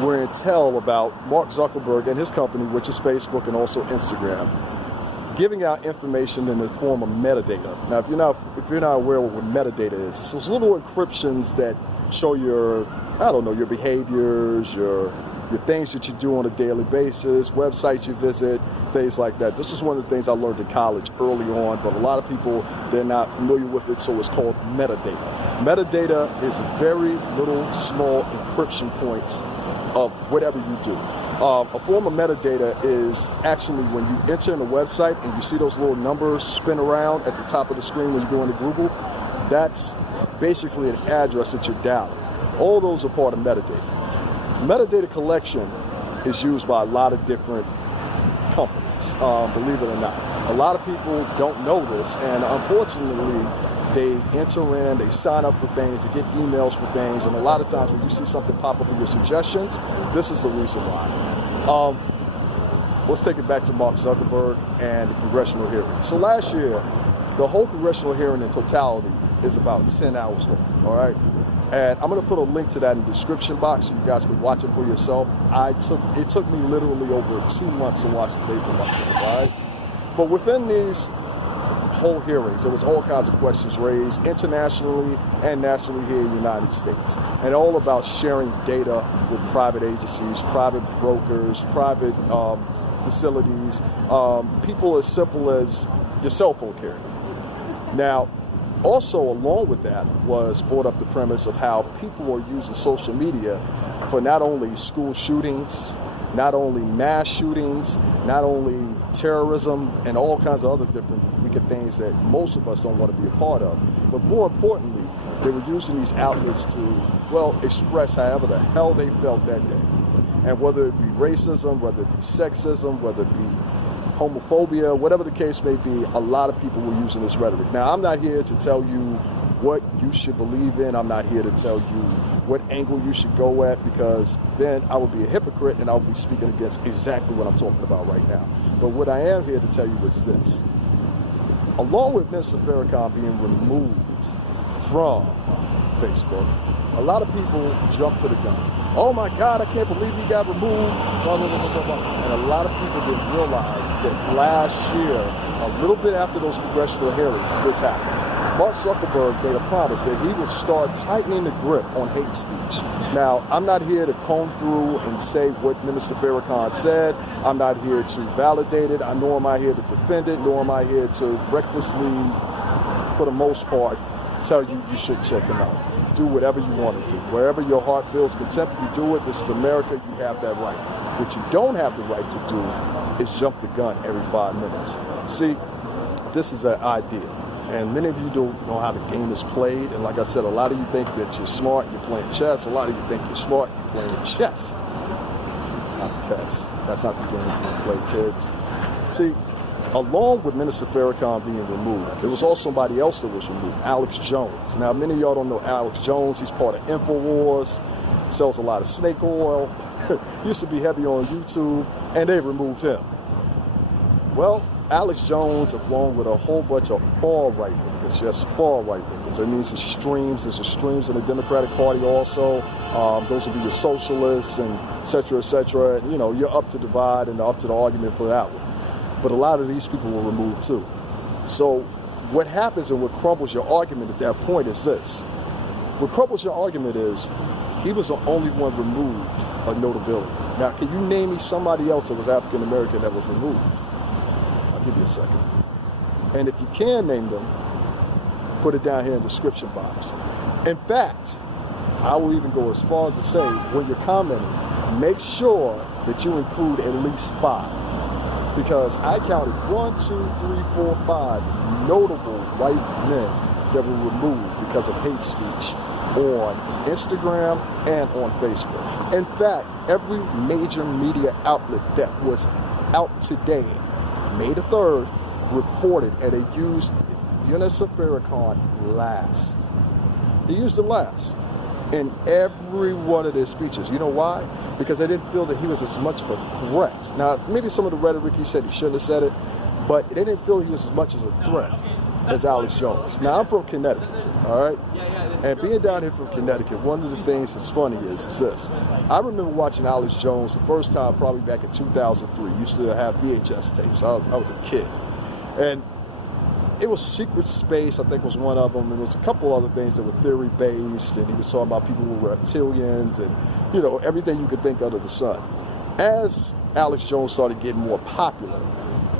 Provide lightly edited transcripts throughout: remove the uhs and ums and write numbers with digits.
were intel about Mark Zuckerberg and his company, which is Facebook and also Instagram, giving out information in the form of metadata. Now, if you're not aware of what metadata is, it's those little encryptions that show your behaviors, your things that you do on a daily basis, websites you visit, things like that. This is one of the things I learned in college early on, but a lot of people, they're not familiar with it, so it's called metadata. Metadata is very little small encryption points of whatever you do. A form of metadata is actually when you enter in a website and you see those little numbers spin around at the top of the screen when you go into Google, that's basically an address that you're dialing. All those are part of metadata. Metadata collection is used by a lot of different companies, believe it or not. A lot of people don't know this, and unfortunately, they enter in, they sign up for things, they get emails for things, and a lot of times when you see something pop up in your suggestions, this is the reason why. Let's take it back to Mark Zuckerberg and the congressional hearing. So last year, the whole congressional hearing in totality is about 10 hours long, all right? And I'm going to put a link to that in the description box so you guys can watch it for yourself. It took me literally over 2 months to watch the thing for myself, all right? But within these whole hearings, there was all kinds of questions raised internationally and nationally here in the United States. And all about sharing data with private agencies, private brokers, private facilities, people as simple as your cell phone carrier. Now, also, along with that, was brought up the premise of how people are using social media for not only school shootings, not only mass shootings, not only terrorism, and all kinds of other different wicked things that most of us don't want to be a part of. But more importantly, they were using these outlets to, express however the hell they felt that day. And whether it be racism, whether it be sexism, whether it be homophobia, whatever the case may be, a lot of people were using this rhetoric. Now, I'm not here to tell you what you should believe in. I'm not here to tell you what angle you should go at, because then I would be a hypocrite and I would be speaking against exactly what I'm talking about right now. But what I am here to tell you is this. Along with Minister Farrakhan being removed from Facebook, a lot of people jumped to the gun. Oh my God, I can't believe he got removed, blah, blah, blah, blah, blah. And a lot of people didn't realize that last year, a little bit after those congressional hearings, this happened. Mark Zuckerberg made a promise that he would start tightening the grip on hate speech. Now, I'm not here to comb through and say what Minister Farrakhan said. I'm not here to validate it. Nor am I here to defend it. Nor am I here to recklessly, for the most part, tell you you should check him out. Do whatever you want to do. Wherever your heart feels contempt, you do it. This is America. You have that right. What you don't have the right to do is jump the gun every 5 minutes. See, this is an idea. And many of you don't know how the game is played. And like I said, a lot of you think that you're smart, you're playing chess. A lot of you think you're smart, you're playing chess. Not the case. That's not the game you play, kids. See, along with Minister Farrakhan being removed, there was also somebody else that was removed, Alex Jones. Now, many of y'all don't know Alex Jones. He's part of InfoWars, sells a lot of snake oil, used to be heavy on YouTube, and they removed him. Well, Alex Jones, along with a whole bunch of far right wingers, yes, far right wingers. That means extremes. There's extremes in the Democratic Party also. Those will be your socialists and et cetera, et cetera. And, you're up to divide and up to the argument for that one. But a lot of these people were removed too. So what happens and what crumbles your argument at that point is this. What crumbles your argument is he was the only one removed of notability. Now, can you name me somebody else that was African American that was removed? I'll give you a second. And if you can name them, put it down here in the description box. In fact, I will even go as far as to say, when you're commenting, make sure that you include at least 5. Because I counted 1, 2, 3, 4, 5 notable white men that were removed because of hate speech on Instagram and on Facebook. In fact, every major media outlet that was out today, May the 3rd, reported and they used Minister Farrakhan last. He used him last in every one of their speeches. You know why? Because they didn't feel that he was as much of a threat. Now, maybe some of the rhetoric he said he shouldn't have said it, but they didn't feel he was as much as a threat as Alex Jones. Now, I'm from Connecticut, all right? And being down here from Connecticut, one of the things that's funny is this. I remember watching Alex Jones the first time probably back in 2003. Used to have VHS tapes. I was a kid. And it was Secret Space, I think was one of them. There was a couple other things that were theory-based, and he was talking about people who were reptilians and, you know, everything you could think under the sun. As Alex Jones started getting more popular,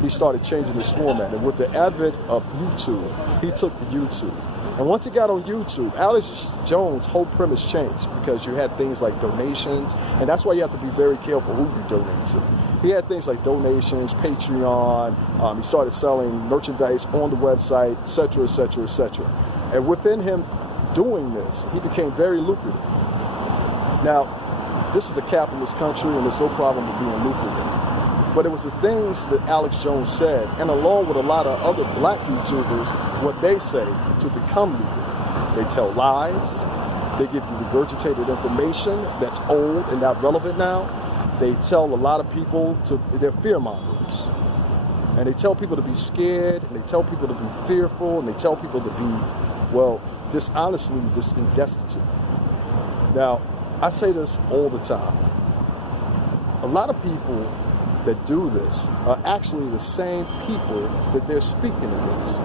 he started changing his format. And with the advent of YouTube, he took to YouTube. And once he got on YouTube, Alex Jones' whole premise changed because you had things like donations, and that's why you have to be very careful who you donate to. He had things like donations, Patreon. He started selling merchandise on the website, et cetera, et cetera, et cetera. And within him doing this, he became very lucrative. Now, this is a capitalist country, and there's no problem with being lucrative. But it was the things that Alex Jones said, and along with a lot of other black YouTubers, what they say to become lucrative. They tell lies. They give you regurgitated information that's old and not relevant now. They tell a lot of people they're fear mongers. And they tell people to be scared, and they tell people to be fearful, and they tell people to be, well, dishonestly destitute. Now, I say this all the time. A lot of people that do this are actually the same people that they're speaking against.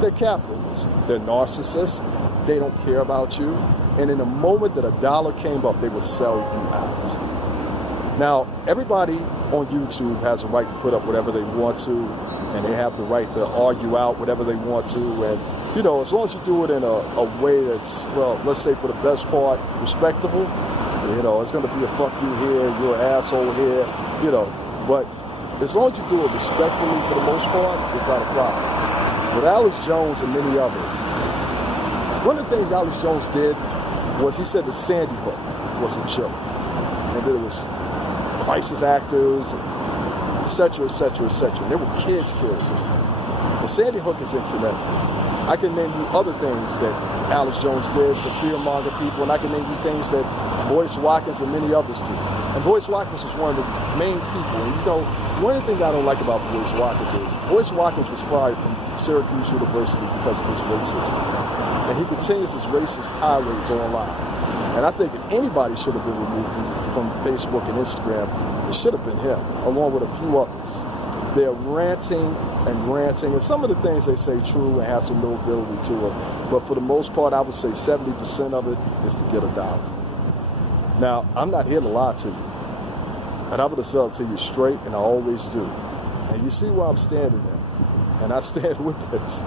They're capitalists. They're narcissists. They don't care about you. And in the moment that a dollar came up, they would sell you out. Now, everybody on YouTube has a right to put up whatever they want to, and they have the right to argue out whatever they want to. And, you know, as long as you do it in a way that's, well, let's say for the best part, respectable. You know, it's going to be a fuck you here, you're an asshole here, you know. But as long as you do it respectfully for the most part, it's not a problem. With Alex Jones and many others, one of the things Alex Jones did was he said the Sandy Hook was a joke. And that it was crisis actors, et cetera, et cetera, et cetera. And there were kids killed. The Sandy Hook is in Connecticut. I can name you other things that Alex Jones did to fearmonger people, and I can name you things that Boyce Watkins and many others do. And Boyce Watkins was one of the main people. And you know, one of the things I don't like about Boyce Watkins is Boyce Watkins was fired from Syracuse University because of his racism. And he continues his racist tirades online. And I think if anybody should have been removed from Facebook and Instagram, it should have been him, along with a few others. They're ranting and ranting, and some of the things they say true and have some nobility to it. But for the most part, I would say 70% of it is to get a dollar. Now, I'm not here to lie to you. And I'm going to sell it to you straight, and I always do. And you see where I'm standing at. And I stand with this.